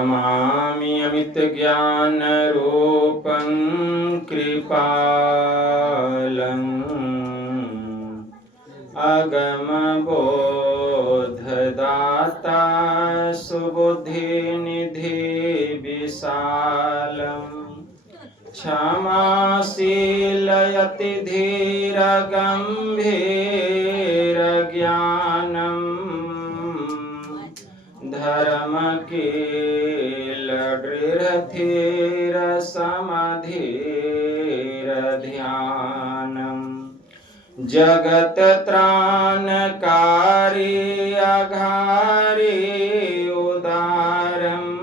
नमामि अमित ज्ञान रूपं कृपालम् अगम बोधदाता सुबुद्धि निधि विशालम् क्षमाशीलयति धीर गंभीर ज्ञानम् धर्म कील दृढ़ धीर समधीर ध्यानम् जगत त्राणकारी अघारी उदारम्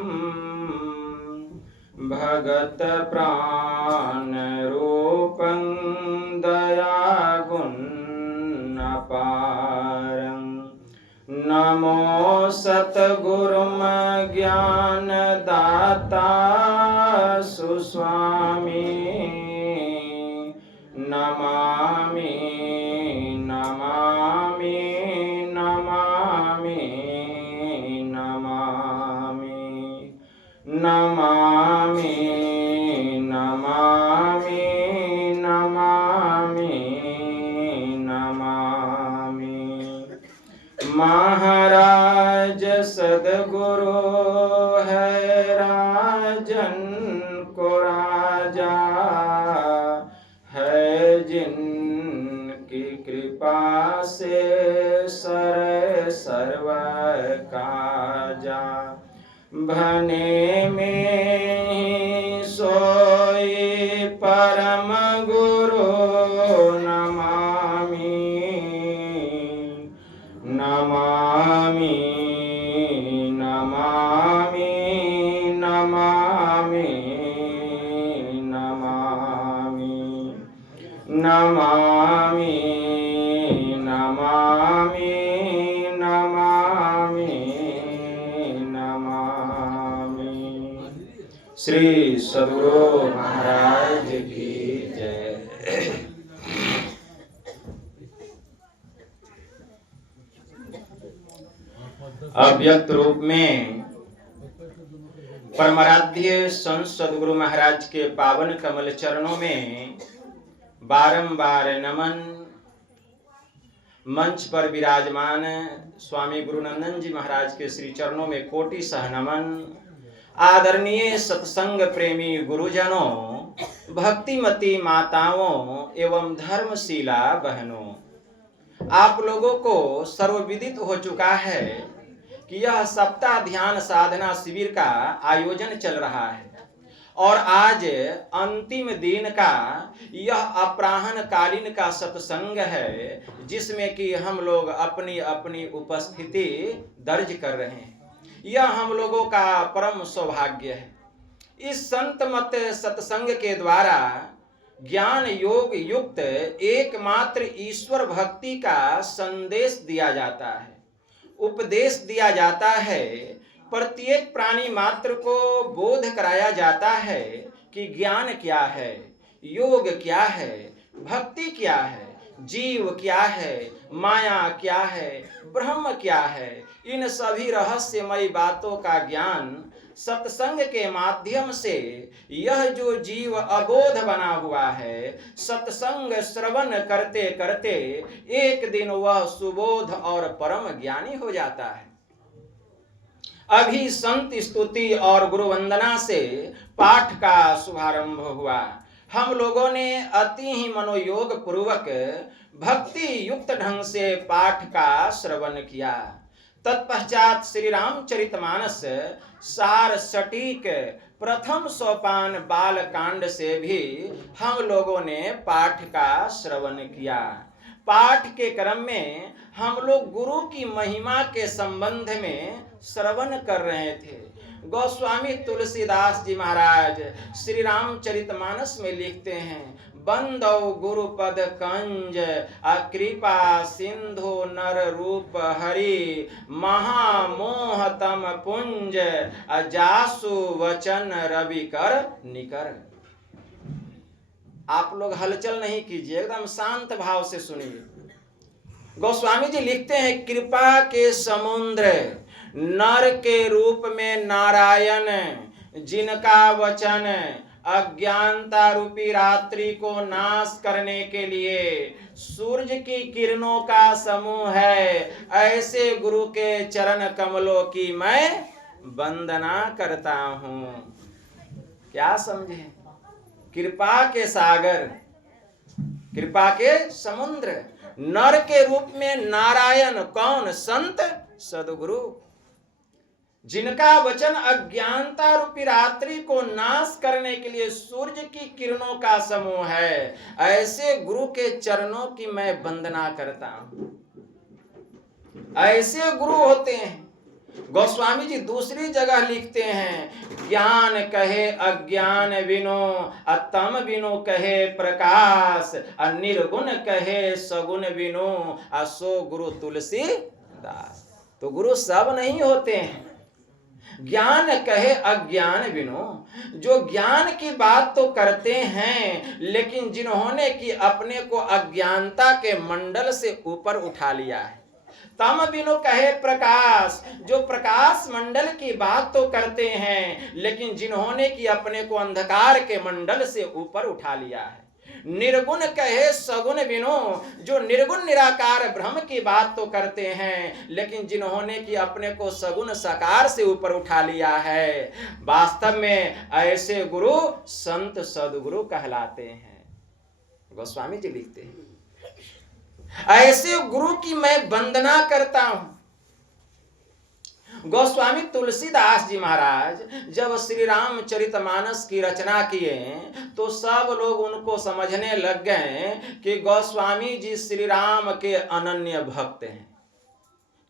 भगत प्राण रूपं दया गुण अपारं नमो सतगुरुम ज्ञान दाता सुस्वामी नमामि नमामि नमामि नमामि नमामि नमामि नमामि नमामि महाराज सद्गुरु है राजन को राजा है जिनकी कृपा से सर सर्व काजा भने में सोई परम गुरु नमामि नमामि नमामि नमामि नमामि नमामि नमामि नमामि नमामि। श्री सद्गुरु महाराज की जय। अव्यक्त रूप में परमाराध्य संत सद्गुरु महाराज के पावन कमल चरणों में बारंबार नमन। मंच पर विराजमान स्वामी गुरुनंदन जी महाराज के श्री चरणों में कोटि सह नमन। आदरणीय सत्संग प्रेमी गुरुजनों, भक्तिमती माताओं एवं धर्मशीला बहनों, आप लोगों को सर्वविदित हो चुका है कि यह सप्ताह ध्यान साधना शिविर का आयोजन चल रहा है और आज अंतिम दिन का यह अपराह्न कालीन का सत्संग है, जिसमें कि हम लोग अपनी अपनी उपस्थिति दर्ज कर रहे हैं। यह हम लोगों का परम सौभाग्य है। इस संत मत सत्संग के द्वारा ज्ञान योग युक्त एकमात्र ईश्वर भक्ति का संदेश दिया जाता है, उपदेश दिया जाता है। प्रत्येक प्राणी मात्र को बोध कराया जाता है कि ज्ञान क्या है, योग क्या है, भक्ति क्या है, जीव क्या है, माया क्या है, ब्रह्म क्या है। इन सभी रहस्यमयी बातों का ज्ञान सत्संग के माध्यम से यह जो जीव अबोध बना हुआ है, सत्संग श्रवण करते करते एक दिन वह सुबोध और परम ज्ञानी हो जाता है। अभी संत स्तुति और गुरु वंदना से पाठ का शुभारंभ हुआ। हम लोगों ने अति ही मनोयोग पूर्वक भक्ति युक्त ढंग से पाठ का श्रवण किया। तत्पश्चात श्री रामचरितमानस सार सटीक प्रथम सोपान बाल कांड से भी हम लोगों ने पाठ का श्रवण किया। पाठ के क्रम में हम लोग गुरु की महिमा के संबंध में श्रवण कर रहे थे। गोस्वामी तुलसीदास जी महाराज श्री रामचरितमानस में लिखते हैं, बंदौ गुरुपद कंज अकृपा सिंधु नर रूप हरि महामोहतम पुंज जासु वचन रवि कर निकर। आप लोग हलचल नहीं कीजिए, एकदम शांत भाव से सुनिए। गोस्वामी जी लिखते हैं, कृपा के समुद्र नर के रूप में नारायण, जिनका वचन अज्ञानता रूपी रात्रि को नाश करने के लिए सूरज की किरणों का समूह है, ऐसे गुरु के चरण कमलों की मैं वंदना करता हूं। क्या समझे? कृपा के सागर, कृपा के समुद्र, नर के रूप में नारायण, कौन? संत सदगुरु, जिनका वचन अज्ञानता रूपी रात्रि को नाश करने के लिए सूर्य की किरणों का समूह है, ऐसे गुरु के चरणों की मैं वंदना करता हूं। ऐसे गुरु होते हैं। गोस्वामी जी दूसरी जगह लिखते हैं, ज्ञान कहे अज्ञान विनो, अतम विनो कहे प्रकाश, निर्गुण कहे सगुण विनो, असो गुरु तुलसी दास। तो गुरु सब नहीं होते हैं। ज्ञान कहे अज्ञान विनो, जो ज्ञान की बात तो करते हैं, लेकिन जिन्होंने कि अपने को अज्ञानता के मंडल से ऊपर उठा लिया है। तम बिनु कहे प्रकाश, जो प्रकाश मंडल की बात तो करते हैं, लेकिन जिन्होंने कि अपने को अंधकार के मंडल से ऊपर उठा लिया है। निर्गुण कहे सगुण बिनो, जो निर्गुण निराकार ब्रह्म की बात तो करते हैं, लेकिन जिन्होंने कि अपने को सगुण साकार से ऊपर उठा लिया है। वास्तव में ऐसे गुरु संत सदगुरु कहलाते हैं। गोस्वामी जी लिखते हैं, ऐसे गुरु की मैं वंदना करता हूं। गोस्वामी तुलसीदास जी महाराज जब श्री रामचरितमानस की रचना किए तो सब लोग उनको समझने लग गए कि गोस्वामी जी श्री राम के अनन्य भक्त हैं,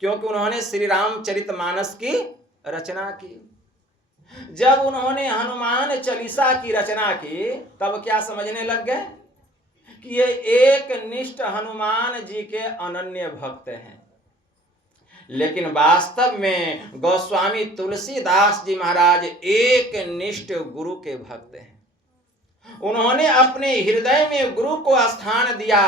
क्योंकि उन्होंने श्री रामचरितमानस की रचना की। जब उन्होंने हनुमान चालीसा की रचना की तब क्या समझने लग गए कि ये एक निष्ठ हनुमान जी के अनन्य भक्त हैं। लेकिन वास्तव में गोस्वामी तुलसीदास जी महाराज एक निष्ठ गुरु के भक्त हैं। उन्होंने अपने हृदय में गुरु को स्थान दिया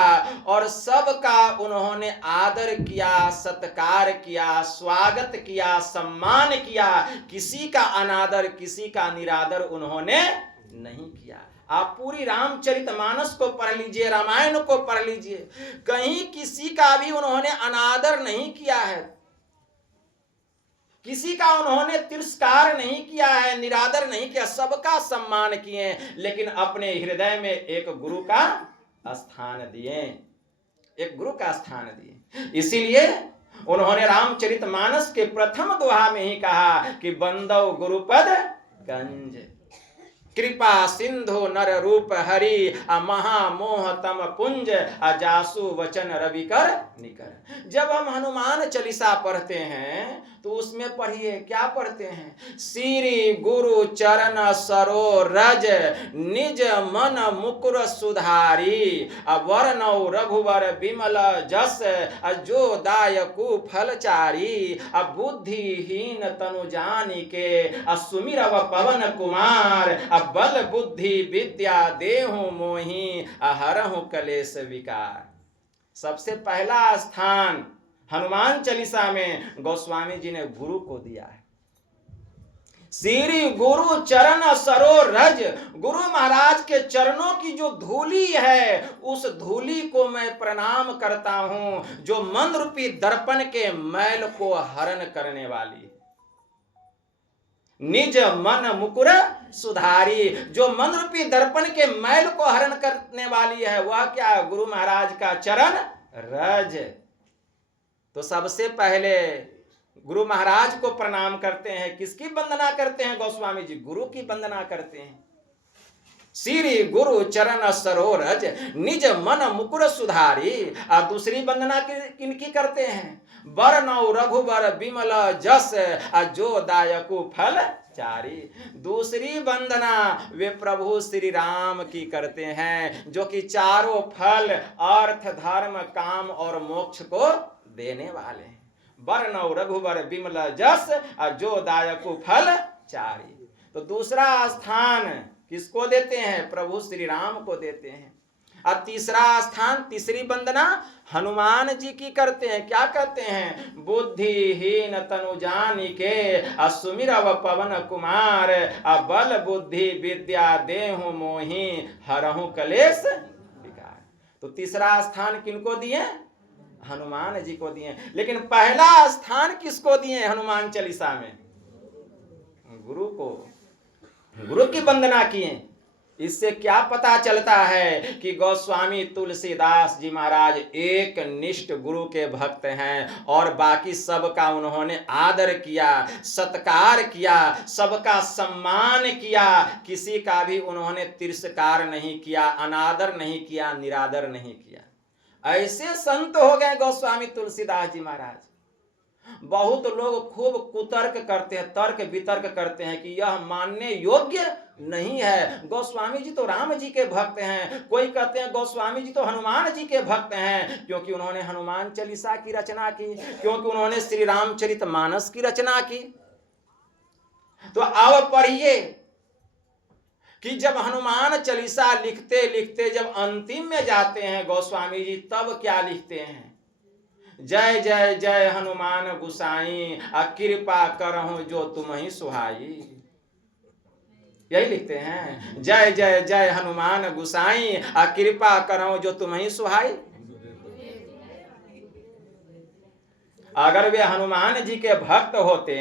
और सबका उन्होंने आदर किया, सत्कार किया, स्वागत किया, सम्मान किया। किसी का अनादर, किसी का निरादर उन्होंने नहीं किया। आप पूरी रामचरितमानस को पढ़ लीजिए, रामायण को पढ़ लीजिए, कहीं किसी का भी उन्होंने अनादर नहीं किया है, किसी का उन्होंने तिरस्कार नहीं किया है, निरादर नहीं किया, सबका सम्मान किए, लेकिन अपने हृदय में एक गुरु का स्थान दिए, एक गुरु का स्थान दिए। इसीलिए उन्होंने रामचरितमानस के प्रथम दोहा में ही कहा कि बंदौ गुरुपद गंज, कृपा सिंधु नर रूप हरि, महामोह तम पुंज, जासु वचन रवि कर निकर। जब हम हनुमान चालीसा पढ़ते हैं तो उसमें पढ़िए, क्या पढ़ते हैं? श्री गुरु चरण सरो रज, निज मन मुकुर सुधारी, वर्णौ रघुवर विमल जस, जो दायकु फलचारी, बुद्धिहीन तनु जानी के, सुमिरव पवन कुमार, बल बुद्धि विद्या देहु मोहि, हरहु कलेश विकार। सबसे पहला स्थान हनुमान चालीसा में गोस्वामी जी ने गुरु को दिया है। श्री गुरु चरण सरो रज, गुरु महाराज के चरणों की जो धूली है उस धूली को मैं प्रणाम करता हूं, जो मन रूपी दर्पण के मैल को हरण करने वाली। निज मन मुकुर सुधारी, जो मन रूपी दर्पण के मैल को हरण करने वाली है, वह क्या? गुरु महाराज का चरण रज। तो सबसे पहले गुरु महाराज को प्रणाम करते हैं। किसकी वंदना करते हैं गोस्वामी जी? गुरु की वंदना करते हैं। श्री गुरु चरण सरोरज, निज मन मुकुर सुधारी। और दूसरी वंदना किनकी करते हैं? वर्णौ रघुवर विमल जस, जो दायकु फल चारी। दूसरी वंदना वे प्रभु श्री राम की करते हैं, जो कि चारों फल अर्थ धर्म काम और मोक्ष को देने वाले हैं। वर्णौ रघुवर विमल जस, जो दायकु फल चारी। तो दूसरा स्थान किसको देते हैं? प्रभु श्री राम को देते हैं। और तीसरा स्थान, तीसरी वंदना हनुमान जी की करते हैं। क्या कहते हैं? बुद्धिहीन तनु जानिके सुमिरव पवन कुमार, बल बुद्धि विद्या देहु मोहि हरहु कलेश विकार। तो तीसरा स्थान किनको दिए? हनुमान जी को दिए। लेकिन पहला स्थान किसको दिए हनुमान चालीसा में? गुरु को, गुरु की वंदना किए। इससे क्या पता चलता है कि गोस्वामी तुलसीदास जी महाराज एक निष्ठ गुरु के भक्त हैं और बाकी सबका उन्होंने आदर किया, सत्कार किया, सबका सम्मान किया, किसी का भी उन्होंने तिरस्कार नहीं किया, अनादर नहीं किया, निरादर नहीं किया। ऐसे संत हो गए गोस्वामी तुलसीदास जी महाराज। बहुत लोग खूब कुतर्क करते हैं, तर्क वितर्क करते हैं कि यह मानने योग्य नहीं है। गोस्वामी जी तो राम जी के भक्त हैं, कोई कहते हैं गोस्वामी जी तो हनुमान जी के भक्त हैं, क्योंकि उन्होंने हनुमान चालीसा की रचना की, क्योंकि उन्होंने श्री रामचरितमानस की रचना की। तो अब पढ़िए कि जब हनुमान चालीसा लिखते लिखते जब अंतिम में जाते हैं गोस्वामी जी, तब क्या लिखते हैं? जय जय जय हनुमान गुसाई, कृपा करहु जो तुम ही सुहाई। यही लिखते हैं, जय जय जय हनुमान गुसाई, कृपा करहु जो तुम ही सुहाई। अगर वे हनुमान जी के भक्त होते,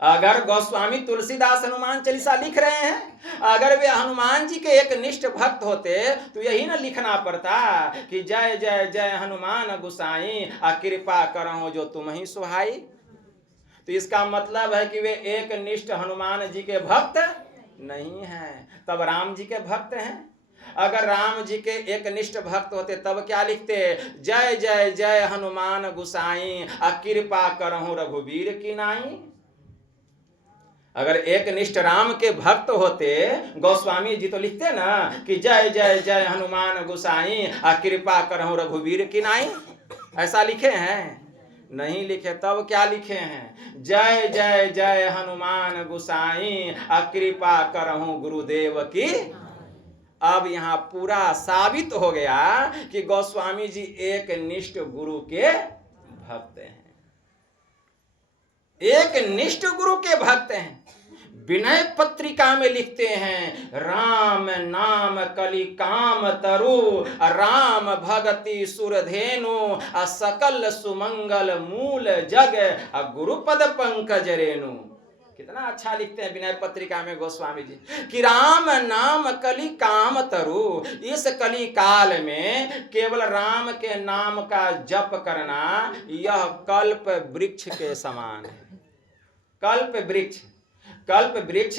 अगर गोस्वामी तुलसीदास हनुमान चालीसा लिख रहे हैं, अगर वे हनुमान जी के एक निष्ठ भक्त होते तो यही ना लिखना पड़ता कि जय जय जय हनुमान गुसाई, कृपा करहु जो तुम ही सुहाई। तो इसका मतलब है कि वे एक निष्ठ हनुमान जी के भक्त नहीं हैं, तब राम जी के भक्त हैं। अगर राम जी के एक निष्ठ भक्त होते तब क्या लिखते? जय जय जय हनुमान गुसाई, कृपा करहु रघुवीर की नाई। अगर एक निष्ठ राम के भक्त होते, गोस्वामी जी तो लिखते ना कि जय जय जय हनुमान गुसाई, कृपा करहु रघुवीर की नाई। ऐसा लिखे हैं? नहीं लिखे। तब क्या लिखे हैं? जय जय जय हनुमान गुसाई, कृपा करहु गुरुदेव की। अब यहाँ पूरा साबित हो गया कि गोस्वामी जी एक निष्ठ गुरु के भक्त हैं, एक निष्ठ गुरु के भक्त हैं। विनय पत्रिका में लिखते हैं, राम नाम कलि काम तरु, राम भगति सुरधेनु, सकल सुमंगल मूल जग, गुरुपद पंकज रेणु। कितना अच्छा लिखते हैं विनय पत्रिका में गोस्वामी जी कि राम नाम कलि काम तरु। इस कली काल में केवल राम के नाम का जप करना यह कल्प वृक्ष के समान है। कल्प वृक्ष, कल्प वृक्ष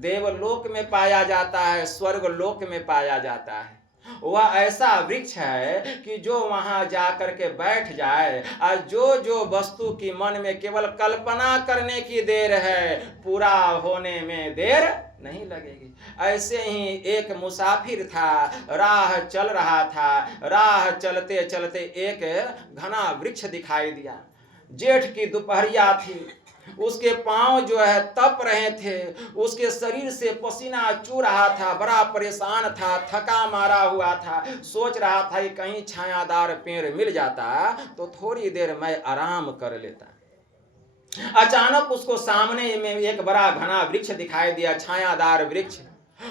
देवलोक में पाया जाता है, स्वर्ग लोक में पाया जाता है। वह ऐसा वृक्ष है कि जो वहां जाकर के बैठ जाए और जो जो वस्तु की मन में केवल कल्पना करने की देर है, पूरा होने में देर नहीं लगेगी। ऐसे ही एक मुसाफिर था, राह चल रहा था, राह चलते चलते एक घना वृक्ष दिखाई दिया। जेठ की दोपहरिया थी, उसके पांव जो है तप रहे थे, उसके शरीर से पसीना चू रहा था, बड़ा परेशान था, थका मारा हुआ था। सोच रहा था कि कहीं छायादार पेड़ मिल जाता तो थोड़ी देर मैं आराम कर लेता। अचानक उसको सामने में एक बड़ा घना वृक्ष दिखाई दिया, छायादार वृक्ष,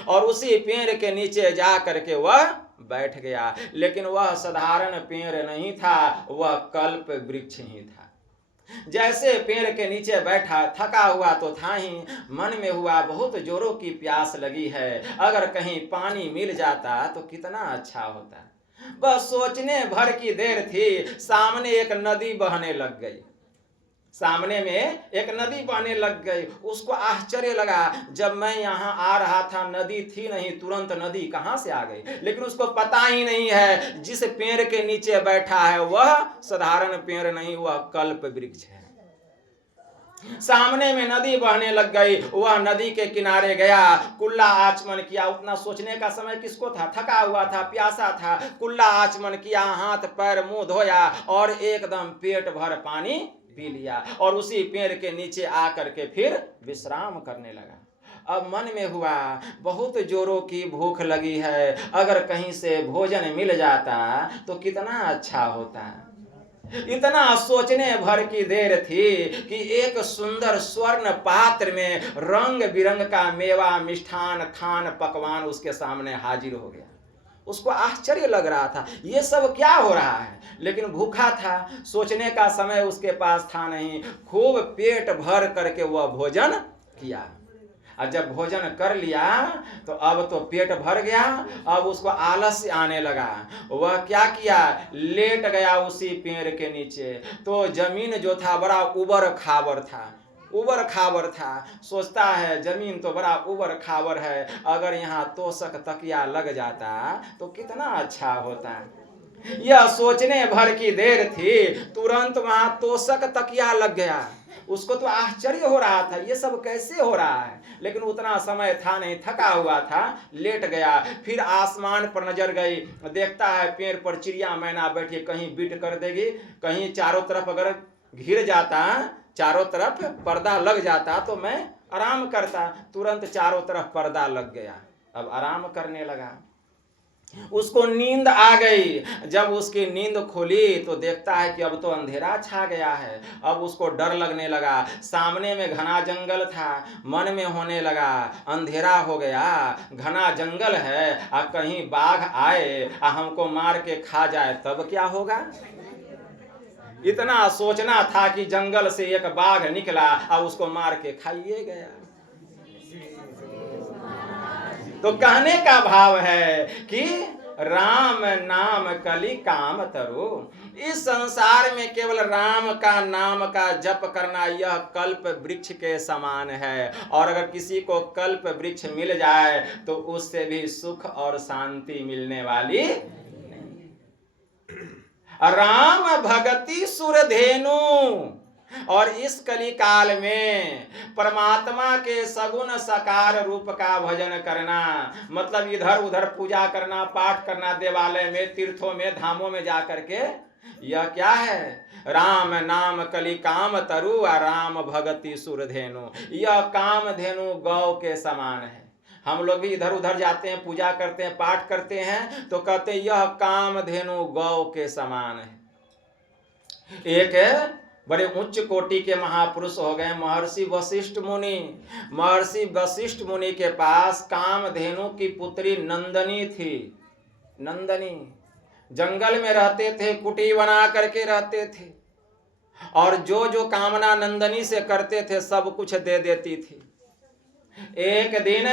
और उसी पेड़ के नीचे जा करके वह बैठ गया। लेकिन वह साधारण पेड़ नहीं था, वह कल्प वृक्ष ही था। जैसे पेड़ के नीचे बैठा, थका हुआ तो था ही, मन में हुआ बहुत जोरों की प्यास लगी है, अगर कहीं पानी मिल जाता तो कितना अच्छा होता। बस सोचने भर की देर थी, सामने एक नदी बहने लग गई। सामने में एक नदी बहने लग गई। उसको आश्चर्य लगा, जब मैं यहाँ आ रहा था नदी थी नहीं, तुरंत नदी कहाँ से आ गई। लेकिन उसको पता ही नहीं है जिस पेड़ के नीचे बैठा है वह साधारण पेड़ नहीं, वह कल्प वृक्ष है। सामने में नदी बहने लग गई, वह नदी के किनारे गया, कुल्ला आचमन किया। उतना सोचने का समय किसको था? थका हुआ था, प्यासा था। कुल्ला आचमन किया, हाथ पैर मुंह धोया और एकदम पेट भर पानी पी लिया और उसी पेड़ के नीचे आकर के फिर विश्राम करने लगा। अब मन में हुआ बहुत जोरों की भूख लगी है, अगर कहीं से भोजन मिल जाता तो कितना अच्छा होता। इतना सोचने भर की देर थी कि एक सुंदर स्वर्ण पात्र में रंग बिरंग का मेवा, मिष्ठान, खान पकवान उसके सामने हाजिर हो गया। उसको आश्चर्य लग रहा था, ये सब क्या हो रहा है, लेकिन भूखा था, सोचने का समय उसके पास था नहीं। खूब पेट भर करके वह भोजन किया, और जब भोजन कर लिया तो अब तो पेट भर गया, अब उसको आलस्य आने लगा। वह क्या किया, लेट गया उसी पेड़ के नीचे। तो जमीन जो था बड़ा उबड़ खाबड़ था, उबड़ खाबड़ था। सोचता है जमीन तो बड़ा उबड़ खाबड़ है, अगर यहाँ तोशक तकिया लग जाता तो कितना अच्छा होता। यह सोचने भर की देर थी, तुरंत वहां तोशक तकिया लग गया। उसको तो आश्चर्य हो रहा था, ये सब कैसे हो रहा है, लेकिन उतना समय था नहीं, थका हुआ था, लेट गया। फिर आसमान पर नजर गई, देखता है पेड़ पर चिड़िया मैना बैठी, कहीं बीट कर देगी, कहीं चारों तरफ अगर घिर जाता, चारों तरफ पर्दा लग जाता तो मैं आराम करता। तुरंत चारों तरफ पर्दा लग गया, अब आराम करने लगा। उसको नींद आ गई। जब उसकी नींद खुली तो देखता है कि अब तो अंधेरा छा गया है। अब उसको डर लगने लगा, सामने में घना जंगल था, मन में होने लगा अंधेरा हो गया, घना जंगल है, और कहीं बाघ आए और हमको मार के खा जाए तब क्या होगा। इतना सोचना था कि जंगल से एक बाघ निकला और उसको मार के खाइए गया। तो कहने का भाव है कि राम नाम कली काम तरु। इस संसार में केवल राम का नाम का जप करना यह कल्प वृक्ष के समान है, और अगर किसी को कल्प वृक्ष मिल जाए तो उससे भी सुख और शांति मिलने वाली। राम भगति सुरधेनु। और इस कली काल में परमात्मा के सगुण साकार रूप का भजन करना, मतलब इधर उधर पूजा करना, पाठ करना, देवालय में, तीर्थों में, धामों में जा करके, यह क्या है, राम नाम कली काम तरु और राम भगति सुरधेनु। यह काम धेनु गौ के समान है। हम लोग भी इधर उधर जाते हैं, पूजा करते हैं, पाठ करते हैं, तो कहते हैं यह काम धेनु गौ के समान है। एक बड़े उच्च कोटि के महापुरुष हो गए महर्षि वशिष्ठ मुनि। महर्षि वशिष्ठ मुनि के पास कामधेनु की पुत्री नंदनी थी। नंदनी जंगल में रहते थे, कुटी बना करके रहते थे, और जो जो कामना नंदनी से करते थे सब कुछ दे देती थी। एक दिन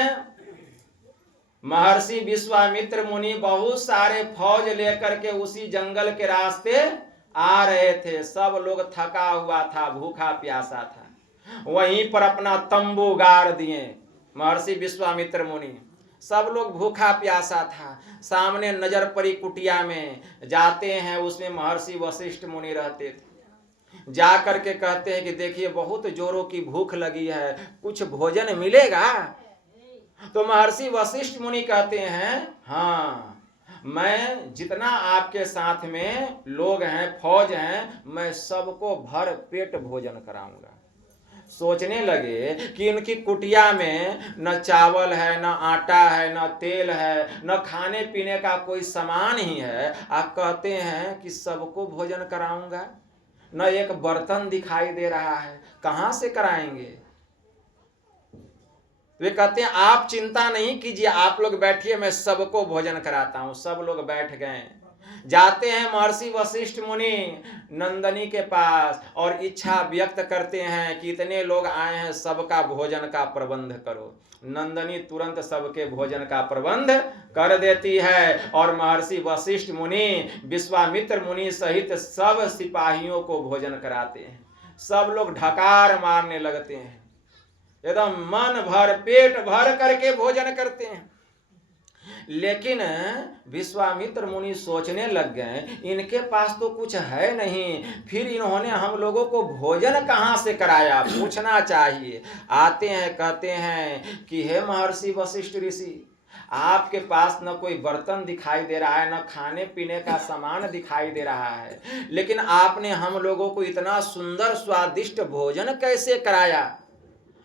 महर्षि विश्वामित्र मुनि बहुत सारे फौज लेकर के उसी जंगल के रास्ते आ रहे थे। सब लोग थका हुआ था, भूखा प्यासा था। वहीं पर अपना तंबू गाड़ दिए महर्षि विश्वामित्र मुनि। सब लोग भूखा प्यासा था। सामने नजर पड़ी कुटिया में, जाते हैं, उसमें महर्षि वशिष्ठ मुनि रहते थे। जा करके कहते हैं कि देखिए बहुत जोरों की भूख लगी है, कुछ भोजन मिलेगा। तो महर्षि वशिष्ठ मुनि कहते हैं, हाँ, मैं जितना आपके साथ में लोग हैं, फौज हैं, मैं सबको भर पेट भोजन कराऊंगा। सोचने लगे कि इनकी कुटिया में न चावल है, न आटा है, न तेल है, न खाने पीने का कोई सामान ही है। आप कहते हैं कि सबको भोजन कराऊंगा, न एक बर्तन दिखाई दे रहा है, कहां से कराएंगे। वे कहते हैं आप चिंता नहीं कीजिए, आप लोग बैठिए, मैं सबको भोजन कराता हूं। सब लोग बैठ गए। जाते हैं महर्षि वशिष्ठ मुनि नंदनी के पास और इच्छा व्यक्त करते हैं कि इतने लोग आए हैं, सबका भोजन का प्रबंध करो। नंदनी तुरंत सबके भोजन का प्रबंध कर देती है, और महर्षि वशिष्ठ मुनि विश्वामित्र मुनि सहित सब सिपाहियों को भोजन कराते हैं। सब लोग ढकार मारने लगते हैं, एकदम मन भर पेट भर करके भोजन करते हैं। लेकिन विश्वामित्र मुनि सोचने लग गए, इनके पास तो कुछ है नहीं, फिर इन्होंने हम लोगों को भोजन कहाँ से कराया, पूछना चाहिए। आते हैं, कहते हैं कि हे महर्षि वशिष्ठ ऋषि, आपके पास न कोई बर्तन दिखाई दे रहा है, न खाने पीने का सामान दिखाई दे रहा है, लेकिन आपने हम लोगों को इतना सुंदर स्वादिष्ट भोजन कैसे कराया।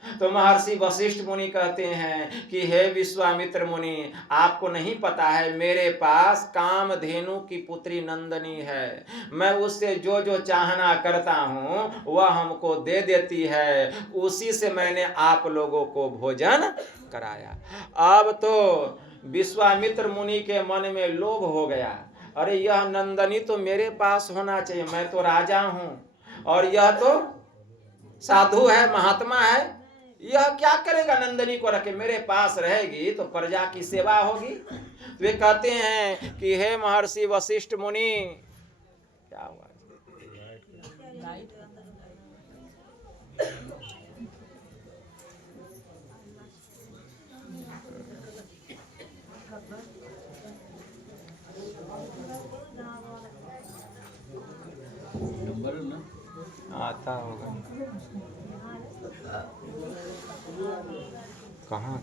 तो महर्षि वशिष्ठ मुनि कहते हैं कि हे विश्वामित्र मुनि, आपको नहीं पता है मेरे पास कामधेनु की पुत्री नंदनी है। मैं उससे जो जो चाहना करता हूँ वह हमको दे देती है, उसी से मैंने आप लोगों को भोजन कराया। अब तो विश्वामित्र मुनि के मन में लोभ हो गया, अरे यह नंदनी तो मेरे पास होना चाहिए, मैं तो राजा हूँ और यह तो साधु है, महात्मा है, यह क्या करेगा नंदनी को रखे, मेरे पास रहेगी तो प्रजा की सेवा होगी। वे कहते हैं कि हे महर्षि वशिष्ठ मुनि, क्या हुआ? नंबर ना आता होगा, कहाँ